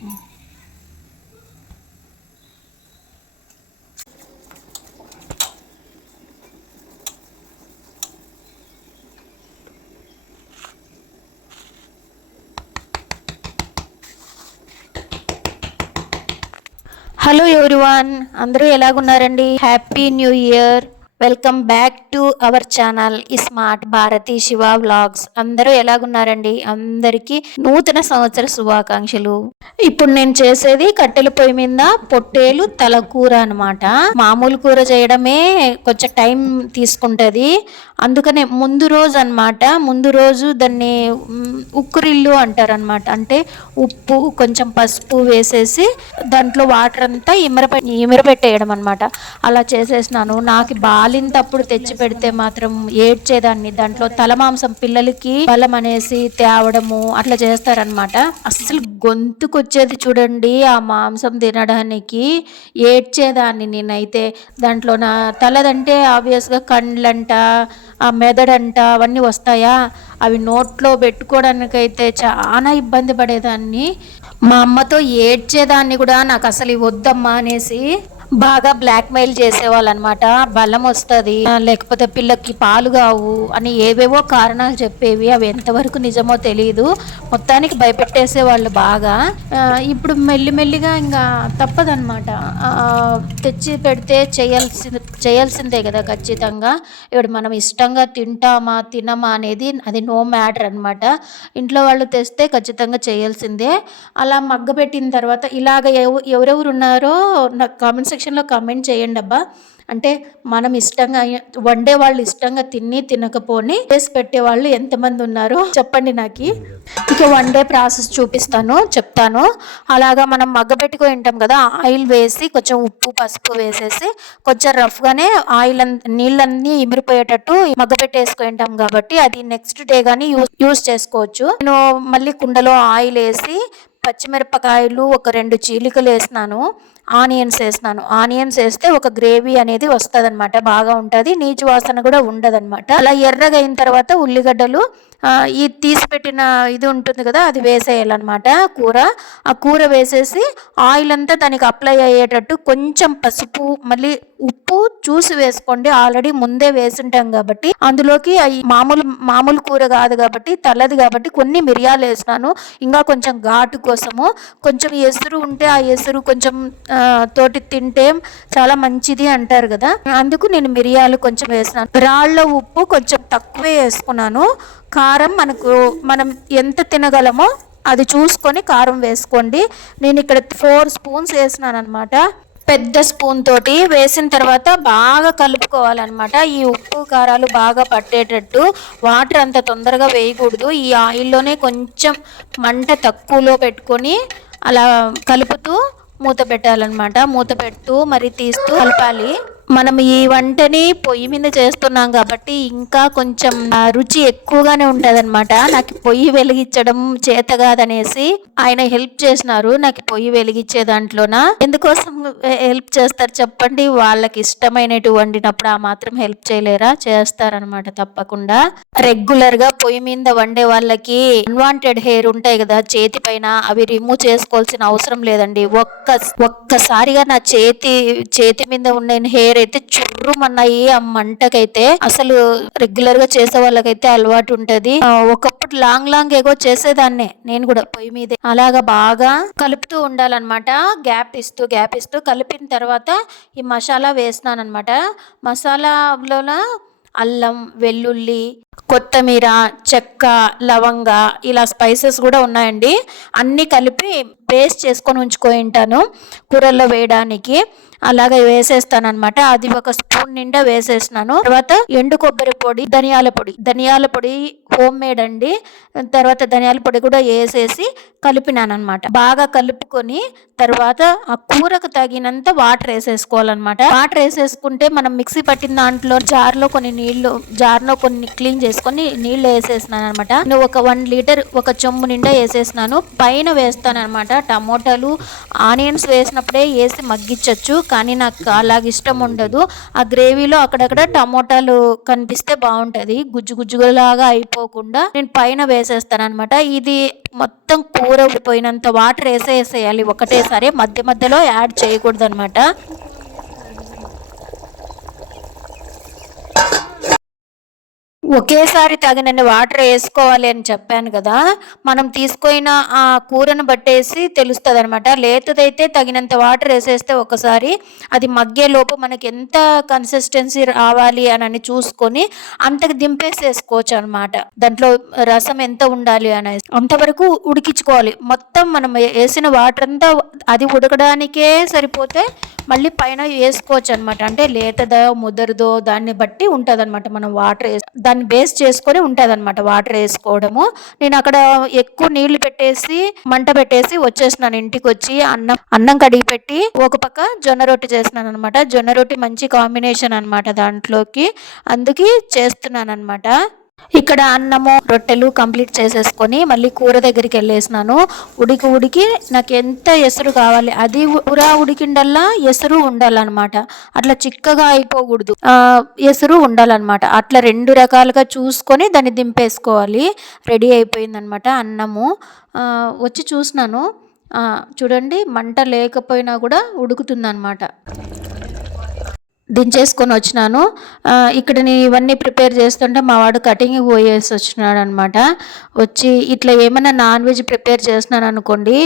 Hello everyone అందరూ ఎలాగున్నారండి? Happy new year welcome back to our channel ఈ smart Bharathi Shiva vlogs అందరూ ఎలాగున్నారండి? అందరికీ నూతన సంవత్సర శుభాకాంక్షలు. ఇప్పుడు నేను చేసేది కట్టెల పొయ్యి మీద పొట్టేలు తల కూర అనమాట మామూలు కూర చేయడమే కొంచెం టైం తీసుకుంటుంది. అందుకనే ముందు రోజు అన్నమాట ముందు రోజు దాన్ని ఉక్కురిల్లు అంటారు అనమాట అంటే ఉప్పు కొంచెం పసుపు వేసేసి దాంట్లో వాటర్ అంతా ఇమరపె ఇమరపెట్టేయడం అనమాట అలా చేసేసినాను. నాకు బాలింతప్పుడు తెచ్చి పెడితే మాత్రం ఏడ్చేదాన్ని. దాంట్లో తల మాంసం పిల్లలకి బలం అనేసి తేవడము అట్లా చేస్తారనమాట అస్సలు గొంతుకొచ్చేది చూడండి ఆ మాంసం తినడానికి. ఏడ్చేదాన్ని నేనైతే. దాంట్లో నా తలదంటే ఆబ్వియస్గా కండ్లంట ఆ మెదడంట అవన్నీ వస్తాయా? అవి నోట్లో పెట్టుకోవడానికైతే చాలా ఇబ్బంది పడేదాన్ని. మా అమ్మతో ఏడ్చేదాన్ని కూడా నాకు అసలు వద్దమ్మా అనేసి. బాగా బ్లాక్మెయిల్ చేసేవాళ్ళు అనమాట బలం వస్తుంది. లేకపోతే పిల్లకి పాలు కావు అని ఏవేవో కారణాలు చెప్పేవి. అవి ఎంతవరకు నిజమో తెలియదు మొత్తానికి భయపెట్టేసేవాళ్ళు బాగా. ఇప్పుడు మెల్లిమెల్లిగా ఇంకా తప్పదనమాట తెచ్చి పెడితే చేయాల్సింది చేయాల్సిందే కదా ఖచ్చితంగా. ఇప్పుడు మనం ఇష్టంగా తింటామా తినమా అనేది అది నో మ్యాటర్ అనమాట ఇంట్లో వాళ్ళు తెస్తే ఖచ్చితంగా చేయాల్సిందే. అలా మగ్గబెట్టిన తర్వాత ఇలాగ ఎవరెవరు ఉన్నారో నాకు కామెంట్ సెక్షన్లో కమెంట్ చేయండి అబ్బా. అంటే మనం ఇష్టంగా వండే వాళ్ళు ఇష్టంగా తిని తినకపోని చేసి పెట్టే వాళ్ళు ఎంతమంది ఉన్నారో? చెప్పండి నాకు. ఇక డే ప్రాసెస్ చూపిస్తాను చెప్తాను. అలాగా మనం మగ్గబెట్టుకు ఉంటాం కదా ఆయిల్ వేసి కొంచెం ఉప్పు పసుపు వేసేసి కొంచెం రఫ్గానే ఆయిల్ అన్- నీళ్ళన్నీ ఇమిరిపోయేటట్టు మగ్గబెట్టేసుకు ఉంటాం కాబట్టి అది నెక్స్ట్ డే కానీ యూస్ యూస్ చేసుకోవచ్చు. నేను మళ్ళీ కుండలో ఆయిల్ వేసి పచ్చిమిరపకాయలు ఒక రెండు చీలికలు వేసినాను. ఆనియన్స్ వేసినాను. ఆనియన్స్ వేస్తే ఒక గ్రేవీ అనేది వస్తుంది బాగా ఉంటుంది. నీచు వాసన కూడా ఉండదన్నమాట. అలా ఎర్రగా అయిన తర్వాత ఉల్లిగడ్డలు ఈ తీసి పెట్టిన ఇది ఉంటుంది కదా అది వేసేయాలన్నమాట కూర. ఆ కూర వేసేసి ఆయిల్ అంతా దానికి అప్లై అయ్యేటట్టు కొంచెం పసుపు మళ్ళీ ఉప్పు చూసి వేసుకోండి. ఆల్రెడీ ముందే వేసింటాం కాబట్టి. అందులోకి అవి మామూలు మామూలు కూర కాదు కాబట్టి తలది కాబట్టి కొన్ని మిరియాలు వేసినాను. ఇంకా కొంచెం ఘాటు కోసము. కొంచెం ఎసురు ఉంటే ఆ ఎసురు కొంచెం తోటి తింటే చాలా మంచిది అంటారు కదా. అందుకు నేను మిరియాలు కొంచెం వేసినాను. రాళ్ళ ఉప్పు కొంచెం తక్కువే వేసుకున్నాను. కారం మనకు మనం ఎంత తినగలమో అది చూసుకొని కారం వేసుకోండి. నేను ఇక్కడ ఫోర్ స్పూన్స్ వేసినాను అనమాట పెద్ద స్పూన్ తోటి వేసిన తర్వాత బాగా కలుపుకోవాలన్నమాట. ఈ ఉప్పు కారాలు బాగా పట్టేటట్టు వాటర్ అంత తొందరగా వేయకూడదు. ఈ ఆయిల్లోనే కొంచెం మంట తక్కువలో పెట్టుకొని అలా కలుపుతూ మూత పెట్టాలన్నమాట. మూత పెడుతూ మరి తీస్తూ కలపాలి. మనం ఈ వంటని పొయ్యి మీద చేస్తున్నాం కాబట్టి ఇంకా కొంచెం రుచి ఎక్కువగానే ఉంటదన్నమాట. నాకు పొయ్యి వెలిగించడం చేత కాదనేసి ఆయన హెల్ప్ చేసినారు. నాకు పొయ్యి వెలిగించే దాంట్లోన ఎందుకోసం హెల్ప్ చేస్తారు చెప్పండి. వాళ్ళకి ఇష్టమైనటు వండినప్పుడు ఆ మాత్రం హెల్ప్ చేయలేరా? చేస్తారనమాట తప్పకుండా. రెగ్యులర్గా పొయ్యి మీద వండే వాళ్ళకి అన్వాంటెడ్ హెయిర్ ఉంటాయి కదా చేతి పైన అవి రిమూవ్ చేసుకోవాల్సిన అవసరం లేదండి. ఒక్క ఒక్కసారిగా నా చేతి చేతి మీద ఉండే హెయిర్ అయితే చుర్రుమన్నాయి ఆ మంటకైతే. అసలు రెగ్యులర్గా చేసే వాళ్ళకైతే అలవాటు ఉంటది. ఒకప్పుడు లాంగ్ లాంగ్ ఏగో చేసేదాన్నే. నేను కూడా పొయ్యి మీదే. అలాగా బాగా కలుపుతూ ఉండాలన్నమాట. గ్యాప్ ఇస్తూ గ్యాప్ ఇస్తూ కలిపిన తర్వాత ఈ మసాలా వేసినాను అనమాట మసాలాలో అల్లం వెల్లుల్లి కొత్తిమీర చెక్క లవంగ ఇలా స్పైసెస్ కూడా ఉన్నాయండి. అన్నీ కలిపి పేస్ట్ చేసుకొని ఉంచుకొని ఉంటాను కూరల్లో వేయడానికి. అలాగే వేసేస్తాను అనమాట అది ఒక స్పూన్ నిండా వేసేసినాను. తర్వాత ఎండు కొబ్బరి పొడి ధనియాల పొడి. ధనియాల పొడి హోమ్ మేడ్ అండి. తర్వాత ధనియాల పొడి కూడా వేసేసి కలిపినాను అనమాట బాగా కలుపుకొని తర్వాత ఆ కూరకు తగినంత వాటర్ వేసేసుకోవాలన్నమాట. వాటర్ వేసేసుకుంటే మనం మిక్సీ పట్టిన దాంట్లో జార్లో కొన్ని నీళ్ళు జార్లో కొన్ని క్లీన్ చేసుకొని నీళ్ళు వేసేసినాను అనమాట నేను ఒక వన్ లీటర్ ఒక చెంబు నిండా వేసేసినాను. పైన వేస్తాను అనమాట టమోటాలు ఆనియన్స్ వేసినప్పుడే వేసి మగ్గించవచ్చు కానీ నాకు అలాగ ఇష్టం ఉండదు. ఆ గ్రేవీలో అక్కడక్కడ టమోటాలు కనిపిస్తే బాగుంటది. గుజ్జు గుజ్జులాగా అయిపోకుండా నేను పైన వేసేస్తాను అనమాట ఇది మొత్తం కూర పోయినంత వాటర్ వేసేసేయాలి. ఒకటేసారి మధ్య మధ్యలో యాడ్ చేయకూడదు అనమాట ఒకేసారి తగినన్ని వాటర్ వేసుకోవాలి అని చెప్పాను కదా మనం తీసుకున్న ఆ కూరను బట్టేసి తెలుస్తుంది అనమాట లేతదైతే తగినంత వాటర్ వేసేస్తే ఒకసారి అది మగ్గేలోపు మనకి ఎంత కన్సిస్టెన్సీ రావాలి అని అని చూసుకొని అంతకు దింపేసేసుకోవచ్చు అనమాట దాంట్లో రసం ఎంత ఉండాలి అనేది అంతవరకు ఉడికించుకోవాలి. మొత్తం మనం వేసిన వాటర్ అంతా అది ఉడకడానికే సరిపోతే మళ్ళీ పైన వేసుకోవచ్చు అనమాట అంటే లేతదో ముదరదో దాన్ని బట్టి ఉంటుంది అనమాట మనం వాటర్ వేసి. దాన్ని బేస్ చేసుకొని ఉంటుంది అనమాట వాటర్ వేసుకోవడము. నేను అక్కడ ఎక్కువ నీళ్ళు పెట్టేసి మంట పెట్టేసి వచ్చేసినాను ఇంటికి వచ్చి అన్నం అన్నం కడిగి పెట్టి ఒక పక్క జొన్న రొట్టె చేసినాను అనమాట జొన్న రొట్టె మంచి కాంబినేషన్ అనమాట దాంట్లోకి. అందుకే చేస్తున్నాను అనమాట ఇక్కడ అన్నము రొట్టెలు కంప్లీట్ చేసేసుకొని మళ్ళీ కూర దగ్గరికి వెళ్ళేసినాను. ఉడికి ఉడికి నాకు ఎంత ఎసురు కావాలి అది కూర ఉడికిండల్లా ఎసురు ఉండాలన్నమాట. అట్లా చిక్కగా అయిపోకూడదు. ఎసురు ఉండాలన్నమాట. అట్లా రెండు రకాలుగా చూసుకొని దాన్ని దింపేసుకోవాలి. రెడీ అయిపోయిందనమాట అన్నము. వచ్చి చూసినాను. చూడండి మంట లేకపోయినా కూడా ఉడుకుతుందన్నమాట. దించేసుకొని వచ్చినాను. ఇక్కడ నేను ఇవన్నీ ప్రిపేర్ చేస్తుంటే మా వాడు కటింగ్ పోయేసి వచ్చినాడు అనమాట వచ్చి ఇట్లా ఏమైనా నాన్ వెజ్ ప్రిపేర్ చేస్తున్నాను అనుకోండి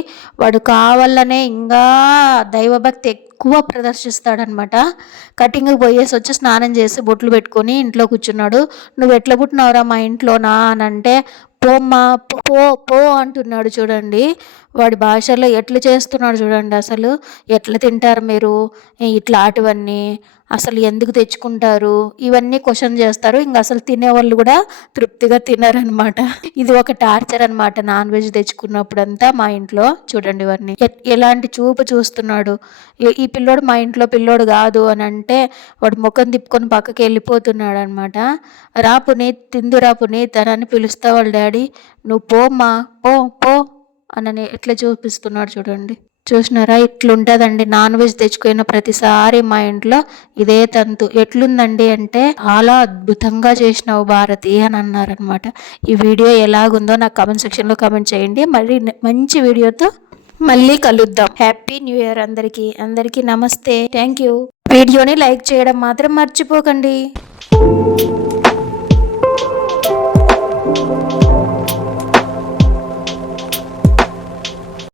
వాడు కావాలనే ఇంకా దైవభక్తి ఎక్కువ ప్రదర్శిస్తాడనమాట. కటింగ్ పోయేసి వచ్చి స్నానం చేసి బొట్లు పెట్టుకొని ఇంట్లో కూర్చున్నాడు. నువ్వు ఎట్లా పుట్టినవరా మా ఇంట్లోనా? అని అంటే పోమ్మా పో పో పో అంటున్నాడు చూడండి. వాడి భాషలో ఎట్లా చేస్తున్నాడు చూడండి అసలు. ఎట్లా తింటారు మీరు? ఇట్లాంటివన్నీ అసలు ఎందుకు తెచ్చుకుంటారు? ఇవన్నీ క్వశ్చన్ చేస్తారు. ఇంకా అసలు తినేవాళ్ళు కూడా తృప్తిగా తినరనమాట ఇది ఒక టార్చర్ అనమాట నాన్ వెజ్ తెచ్చుకున్నప్పుడంతా మా ఇంట్లో. చూడండి ఇవన్నీ. ఎలాంటి చూపు చూస్తున్నాడు? ఈ- ఈ పిల్లోడు మా ఇంట్లో పిల్లోడు కాదు అని అంటే వాడు ముఖం తిప్పుకొని పక్కకి వెళ్ళిపోతున్నాడు అనమాట రా పునీత్ తిందురా పునీత్ అని పిలుస్తా వాళ్ళ డాడీ. నువ్వు పోమ్మా పో పో అని ఎట్లా చూపిస్తున్నాడు చూడండి. చూసినారా? ఇట్లుంటుందండి నాన్ వెజ్ తెచ్చుకున్న ప్రతిసారి మా ఇంట్లో ఇదే తంతు. ఎట్లుందండి అంటే చాలా అద్భుతంగా చేసినావు భారతి అని అన్నారనమాట ఈ వీడియో ఎలాగుందో నాకు కామెంట్ సెక్షన్లో కామెంట్ చేయండి. మళ్ళీ మంచి వీడియోతో మళ్ళీ కలుద్దాం. హ్యాపీ న్యూ ఇయర్ అందరికీ. అందరికీ నమస్తే. థ్యాంక్ యూ వీడియోని లైక్ చేయడం మాత్రం మర్చిపోకండి.